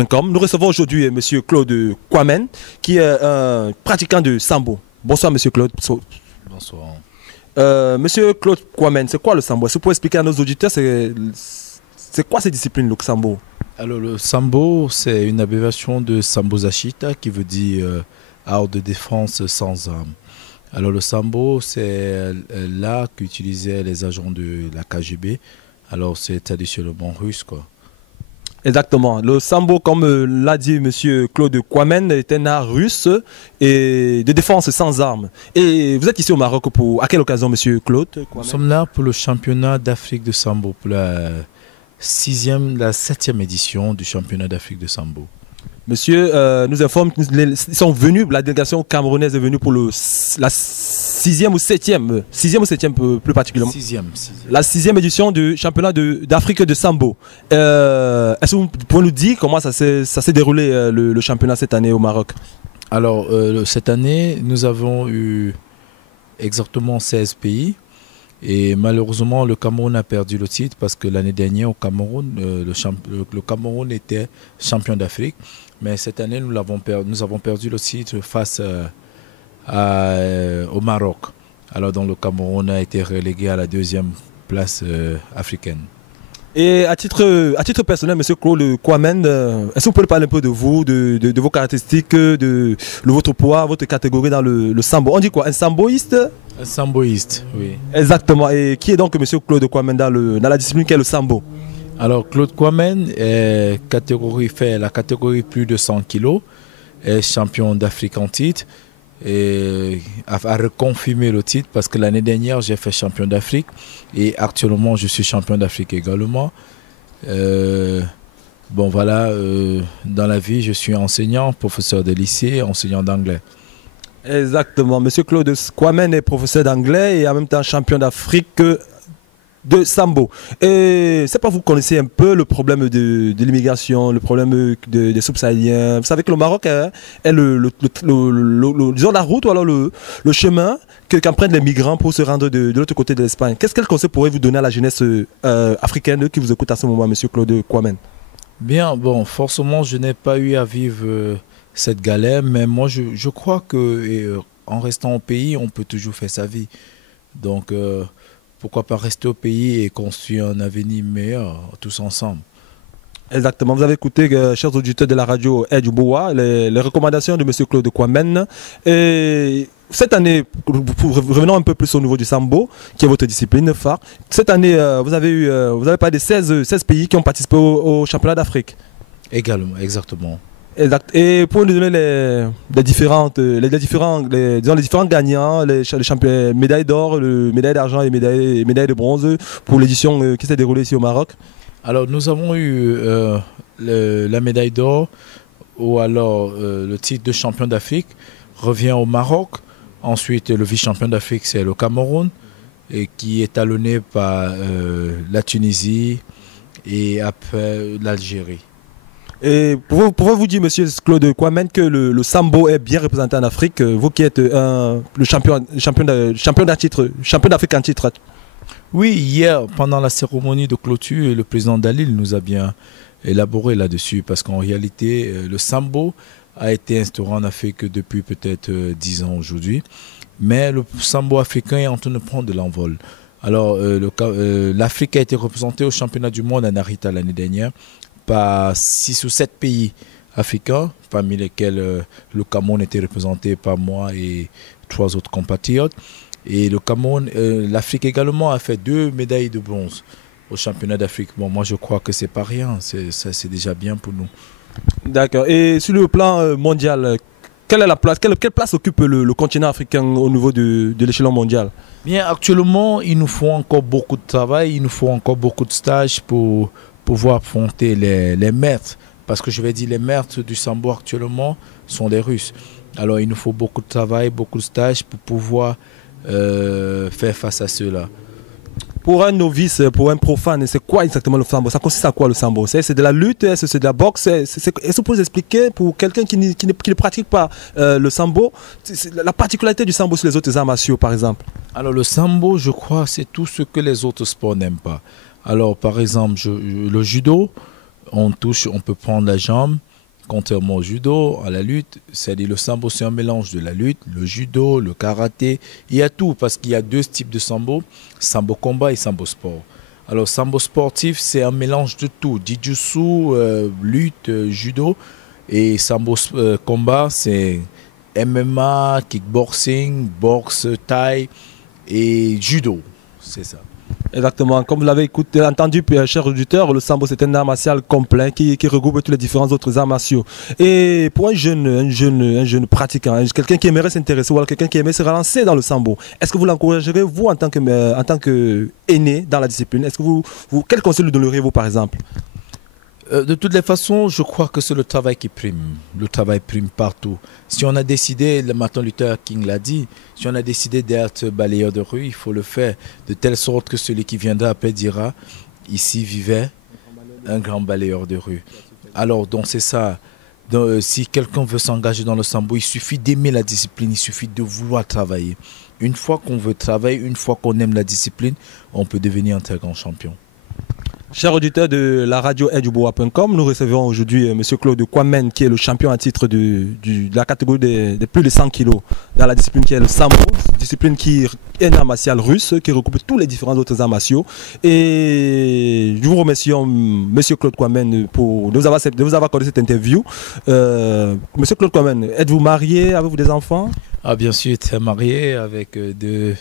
Nous recevons aujourd'hui M. Claude Kouamène, qui est un pratiquant de sambo. Bonsoir M. Claude. Bonsoir. Monsieur Claude Kouamène, c'est quoi le sambo? Est-ce que vous pouvez expliquer à nos auditeurs c'est quoi cette discipline, le sambo? Alors le sambo, c'est une abréviation de sambozashita qui veut dire art de défense sans armes. Alors le sambo, c'est l'art qu'utilisaient les agents de la KGB. Alors c'est traditionnellement russe, quoi. Exactement. Le sambo, comme l'a dit M. Claude Kouamène, est un art russe et de défense sans armes. Et vous êtes ici au Maroc à quelle occasion, M. Claude Kouamène? Nous sommes là pour le championnat d'Afrique de sambo, pour la 7e édition du championnat d'Afrique de sambo. Monsieur nous informe qu'ils sont venus, la délégation camerounaise est venue pour la 6e ou 7e, plus particulièrement. 6e. La 6e édition du championnat d'Afrique de sambo. Est-ce que vous pouvez nous dire comment ça s'est déroulé le championnat cette année au Maroc? Alors cette année, nous avons eu exactement 16 pays. Et malheureusement, le Cameroun a perdu le titre parce que l'année dernière, au Cameroun, le Cameroun était champion d'Afrique. Mais cette année, nous avons perdu le titre face au Maroc. Alors donc le Cameroun a été relégué à la 2e place africaine. Et à titre personnel, M. Claude Kouamène, est-ce que vous pouvez parler un peu de vous, de vos caractéristiques, de votre poids, votre catégorie dans le sambo? On dit quoi? Un samboïste? Un samboïste, oui. Exactement. Et qui est donc M. Claude Kouamène dans la discipline qui est le sambo? Alors Claude Kouamène fait la catégorie plus de 100 kg, est champion d'Afrique en titre. Et a reconfirmé le titre parce que l'année dernière j'ai fait champion d'Afrique et actuellement je suis champion d'Afrique également. Bon voilà, dans la vie je suis enseignant, professeur de lycée, enseignant d'anglais. Exactement, Monsieur Claude Kouamène est professeur d'anglais et en même temps champion d'Afrique de sambo. Et c'est pas vous connaissez un peu le problème de l'immigration, le problème des subsahariens. Vous savez que le Maroc est disons la route ou alors le chemin qu'empruntent les migrants pour se rendre de l'autre côté de l'Espagne. Quel conseil pourrez-vous donner à la jeunesse africaine qui vous écoute à ce moment, Monsieur Claude Kouamène? Bien, bon, forcément je n'ai pas eu à vivre cette galère, mais moi je crois que en restant au pays, on peut toujours faire sa vie. Donc pourquoi pas rester au pays et construire un avenir meilleur tous ensemble. Exactement. Vous avez écouté, chers auditeurs de la radio Edjouboua, les recommandations de M. Claude Kouamène. Et cette année, revenons un peu plus au niveau du sambo, qui est votre discipline phare. Cette année, vous avez parlé de 16 pays qui ont participé au championnat d'Afrique. Également, exactement. Exact. Et pour nous donner les différents gagnants, les médailles d'or, médailles d'argent et médailles de bronze pour l'édition qui s'est déroulée ici au Maroc. Alors nous avons eu la médaille d'or ou alors le titre de champion d'Afrique revient au Maroc. Ensuite le vice-champion d'Afrique c'est le Cameroun et qui est talonné par la Tunisie et après l'Algérie. Et pouvez-vous dire, M. Claude Kouamène, que le sambo est bien représenté en Afrique, vous qui êtes le champion d'Afrique en titre? Oui, hier, pendant la cérémonie de clôture, le président Dalil nous a bien élaboré là-dessus, parce qu'en réalité, le sambo a été instauré en Afrique depuis peut-être 10 ans aujourd'hui, mais le sambo africain est en train de prendre de l'envol. Alors, l'Afrique a été représentée au championnat du monde à Narita l'année dernière, par 6 ou 7 pays africains, parmi lesquels le Cameroun était représenté par moi et 3 autres compatriotes. Et le Cameroun, l'Afrique également a fait 2 médailles de bronze au championnat d'Afrique. Bon, moi je crois que c'est pas rien, c'est déjà bien pour nous. D'accord. Et sur le plan mondial, quelle place occupe le continent africain au niveau de l'échelon mondial? Bien, actuellement, il nous faut encore beaucoup de travail, il nous faut encore beaucoup de stages pour pouvoir affronter les maîtres, parce que je vais dire les maîtres du sambo actuellement sont des Russes. Alors il nous faut beaucoup de travail, beaucoup de stages pour pouvoir faire face à ceux-là. Pour un novice, pour un profane, c'est quoi exactement le sambo? Ça consiste à quoi le sambo? C'est de la lutte? Est-ce que c'est de la boxe? Est-ce que vous pouvez expliquer pour quelqu'un qui ne pratique pas le sambo, la particularité du sambo sur les autres arts martiaux par exemple? Alors le sambo, je crois, c'est tout ce que les autres sports n'aiment pas. Alors par exemple, le judo, on touche, on peut prendre la jambe, contrairement au judo, à la lutte, c'est-à-dire le sambo, c'est un mélange de la lutte, le judo, le karaté. Il y a tout parce qu'il y a deux types de sambo, sambo combat et sambo sport. Alors, sambo sportif, c'est un mélange de tout, jujutsu, lutte, judo. Et sambo combat, c'est MMA, kickboxing, boxe, thaï et judo. C'est ça. Exactement. Comme vous l'avez entendu, cher auditeur, le sambo c'est un art martial complet qui regroupe tous les différents autres arts martiaux. Et pour un jeune pratiquant, quelqu'un qui aimerait s'intéresser ou alors quelqu'un qui aimerait se relancer dans le sambo, est-ce que vous l'encouragerez, vous, en tant que aîné dans la discipline? Est-ce que quel conseil lui donneriez-vous, par exemple? De toutes les façons, je crois que c'est le travail qui prime. Le travail prime partout. Si on a décidé, le Martin Luther King l'a dit, si on a décidé d'être balayeur de rue, il faut le faire de telle sorte que celui qui viendra après dira, ici vivait un grand balayeur de rue. Alors, donc c'est ça. Donc, si quelqu'un veut s'engager dans le sambo, il suffit d'aimer la discipline, il suffit de vouloir travailler. Une fois qu'on veut travailler, une fois qu'on aime la discipline, on peut devenir un très grand champion. Chers auditeurs de la radio edjuboa.com, nous recevons aujourd'hui M. Claude Kwamène, qui est le champion à titre de la catégorie des plus de 100 kg dans la discipline qui est le sambo, discipline qui est un art martial russe, qui recoupe tous les différents autres arts martiaux. Et nous vous remercions, M. Claude Kwamène, de vous avoir accordé cette interview. M. Claude Kwamène, êtes-vous marié? Avez-vous des enfants? Ah, bien sûr, très marié avec deux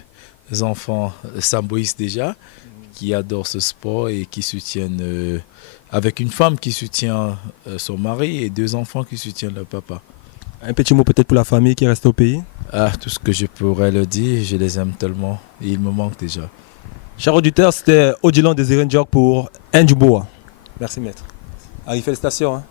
enfants samboïstes déjà, qui adorent ce sport et qui soutiennent, avec une femme qui soutient son mari et deux enfants qui soutiennent leur papa. Un petit mot peut-être pour la famille qui reste au pays? Ah, tout ce que je pourrais leur dire, je les aime tellement et ils me manquent déjà. Chers auditeurs, c'était Odilon Désiré Ndiok pour Ndjuboa. Merci maître. Allez, félicitations. Hein.